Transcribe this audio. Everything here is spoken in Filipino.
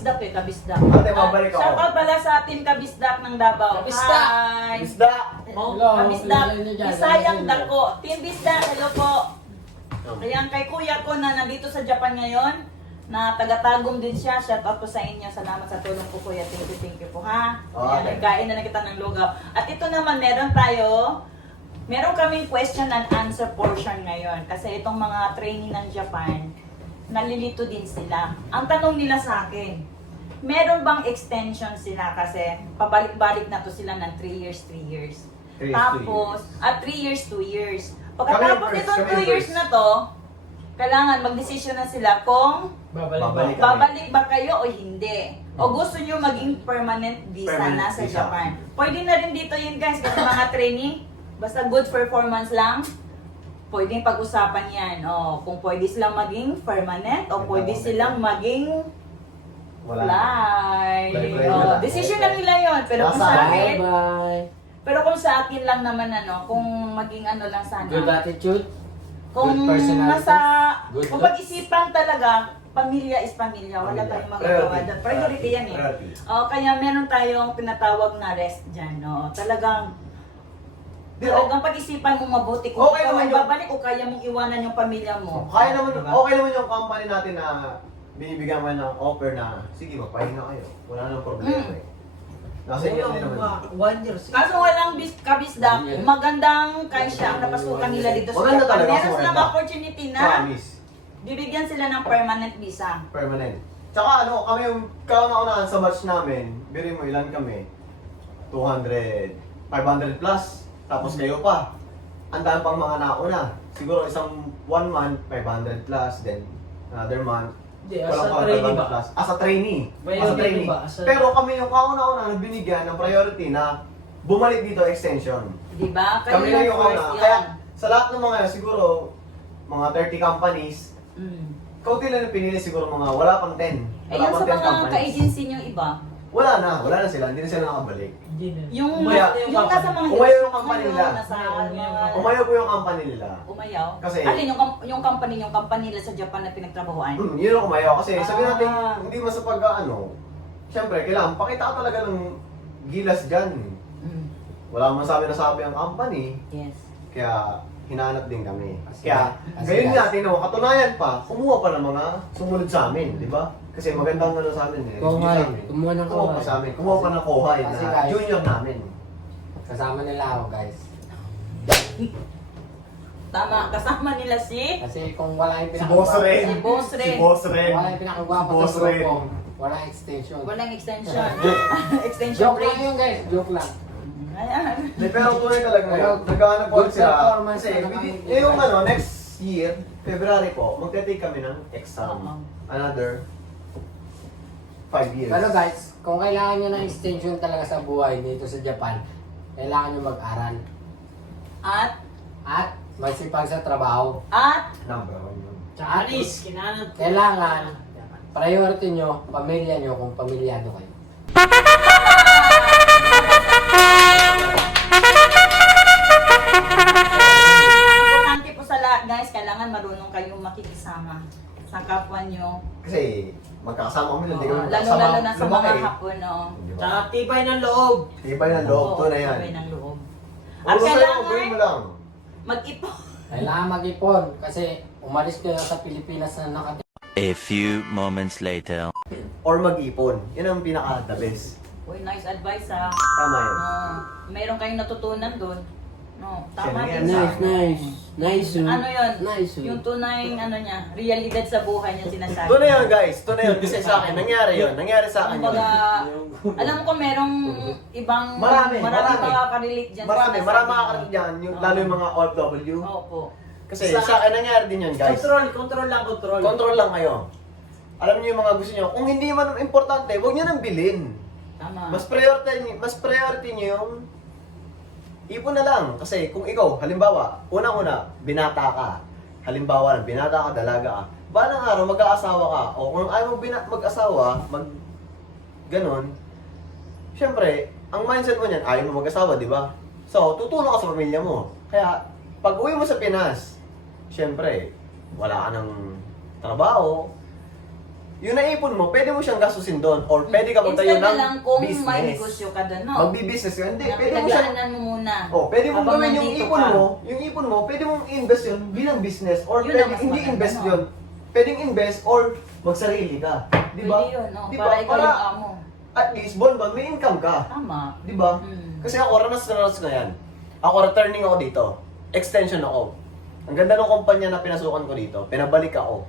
kabisdak eh, kabisdak. Ate, babalik ako. Shoutout pala sa team kabisdak ng Davao. Kabisdak. Hi! Isda! Kabisdak, Bisayang Dako. Team Bisdak, hello po. Ayan, kay kuya ko na nandito sa Japan ngayon, na taga-tagum din siya. Shoutout po sa inyo. Salamat sa tulong po kuya. Thank you po ha. Ayan, Okay. nagkain na kita ng lugaw. At ito naman, meron kaming question and answer portion ngayon. Kasi itong mga trainee ng Japan, nalilito din sila. Ang tanong nila sa akin, meron bang extension sila kasi pabalik-balik na to sila ng 3 years, 3 years. 3 years, 2 Tapos, at 3 years, 2 years. Pagkatapos Kami nitong first, 2 years na to, kailangan magdesisyon na sila kung Babalik. babalik ba kayo o hindi. O gusto nyo maging permanent visa na Permanent sa visa. Japan. Pwede na rin dito yun guys, kasi mga training, basta good performance lang, pwedeng pag-usapan yan. O, kung pwede silang maging permanent o pwede silang maging fly. Fly O, na lang. decision na nila yun. Pero kung Nasa sa akin, Bye-bye. pero kung sa akin lang naman kung maging ano lang sana. Good attitude. Kung good personality, nasa, good kung looks. pag-isipan talaga, pamilya is pamilya. Wala Pamilya. tayong magagawa dyan. Priority yan eh. Priority. Kaya meron tayong tinatawag na rest dyan. No? Talagang pag-isipan mo mabuti kung Okay ikaw naman ay yung- babalik o kaya mong iwanan yung pamilya mo. Kaya naman, Diba? okay naman yung company natin na binibigyan mo ng offer na, sige, magpahinga kayo. Wala nang problema eh. Nasa inyo din naman. 1 year. Kaso walang kabisdak, Yeah. magandang kansya ang napasukan nila dito sa Maganda Japan. talaga, Meron silang maganda. opportunity na Promise. bibigyan sila ng permanent visa. Permanent. Tsaka ano, kami yung kauna-unahan sa batch namin, biri mo ilan kami? 200, 500 plus. Tapos kayo pa. Ang dami pang mga nauna. Siguro isang 1 month, 500 plus. Then another month, Hindi, as walang a pa trainee 500 ba? plus. As a trainee. May As a yun trainee. ba? As a- Pero kami yung kauna-una na binigyan ng priority na bumalik dito extension. Di ba? Kayo Kami na yung first kauna. yan. Kaya sa lahat ng mga siguro, mga 30 companies, Mm. kaunti lang yung pinili siguro mga wala pang 10. Eh, Wala yung pang sa 10 mga companies. ka-agency nyo iba, Wala na sila, hindi na sila nakabalik. Hindi na. yung, Umaya- yung nasa mga Umayaw yung company ngayon, nila. nasa Umayaw. mga, Umayaw po yung company nila. umayaw. Kasi- Alin, yung company nila sa Japan na pinagtrabahoan? Yun ang umayaw kasi sabi natin, Ah. hindi man sa pag-ano, syempre, kailangan pakita ka talaga ng gilas dyan. Mm. Wala man sabi ang company, Yes. kaya hinanap din kami. Kasi- Kaya, kasi ngayon guys- natin, no, katunayan pa, kumuha pa ng mga sumunod sa amin, di ba? Kasi magandang ano sa amin eh. review Kohai. sa amin. Kumuha ng Kumuha pa kohai. sa amin. Kumuha pa ng Kohai Kasi na guys- junior namin. Kasama nila ako, guys. Tama, kasama nila si Kasi kung wala yung Si Boss Ren. Si Boss Ren. Si Boss Ren. Wala yung pinakagwapo Si Boss sa Ren. grupo. Wala extension. walang extension. extension Joke lang break. yun, guys. Joke lang. Ayan. Hindi, pero tunay talaga Pero ngayon. Nagkaano po good sila. performance Kasi, na naman. yung ano, next year, February po, magte-take kami ng exam. Oo. Another 5 years. Pero guys, kung kailangan nyo ng extension talaga sa buhay dito sa Japan, kailangan nyo mag-aral. At magsipag sa trabaho. At Number 1 yun. At Alis, kinanap. kailangan, priority nyo, pamilya nyo kung pamilyado kayo. importante po sa lahat guys, kailangan marunong kayong makikisama sa kapwa nyo. Kasi, magkakasama kami, hindi kami Lalo-lalo na sa lumaki. mga hapon, no? Di ba? Tsaka tibay ng loob. Tibay ng loob, Oo, tunay yan. tibay ng loob. At At sa'yo, kailangan gawin mo lang. mag-ipon. Kailangan mag-ipon kasi umalis kayo sa Pilipinas na nakatira. A few moments later. Or mag-ipon. Yun ang pinaka-the best. Uy, nice advice ha. Tama yun. Meron kayong natutunan doon. No, tama Siya din na sa yan. Nice. Ano yun? Nice. Yung tunay, ano niya, realidad sa buhay niya sinasabi. Ito na yun guys, ito na yun. Kasi sa akin, nangyari yun. Nangyari sa akin yun. Kumbaga, alam ko merong ibang, Marami. makaka-relate dyan. sa Marami sinasabi makakaroon mo. dyan. Yung, Oo. lalo yung mga OFW. Opo. Kasi sa akin, nangyari din yun guys. Control lang, control. Control lang kayo. Alam niyo yung mga gusto niyo. Kung hindi man importante, huwag niyo nang bilhin. Tama. Mas priority niyo yung ipon na lang. Kasi kung ikaw, halimbawa, unang-una, binata ka. Halimbawa, binata ka, dalaga ka. Balang araw, mag-aasawa ka. O kung ayaw mo mag-asawa, ganon. Siyempre, ang mindset mo niyan, ayaw mo mag-asawa, di ba? So, tutulong ka sa pamilya mo. Kaya, pag uwi mo sa Pinas, siyempre, wala ka ng trabaho, yung naipon mo, pwede mo siyang gastusin doon or pwede ka magtayo Instead na ng lang kung may business. negosyo ka doon, no? Magbi-business ka. Hindi, Na pwede mo siyang pinaglaanan mo muna. Oh, pwede mong Habang gawin yung nandito ipon ka. mo, pwede mong invest yun bilang business or Yun pwede ang mas hindi maganda, invest no? yun. Pwedeng invest or magsarili ka. Di ba? Pwede yun, no? Di Para ba? ikaw yung amo. At least, buwan-buwan, may income ka. Tama. Di ba? Mm. Kasi ako, ranas na ranas ko yan. Ako, returning ako dito. Extension ako. Ang ganda ng kumpanya na pinasukan ko dito. Pinabalik ako.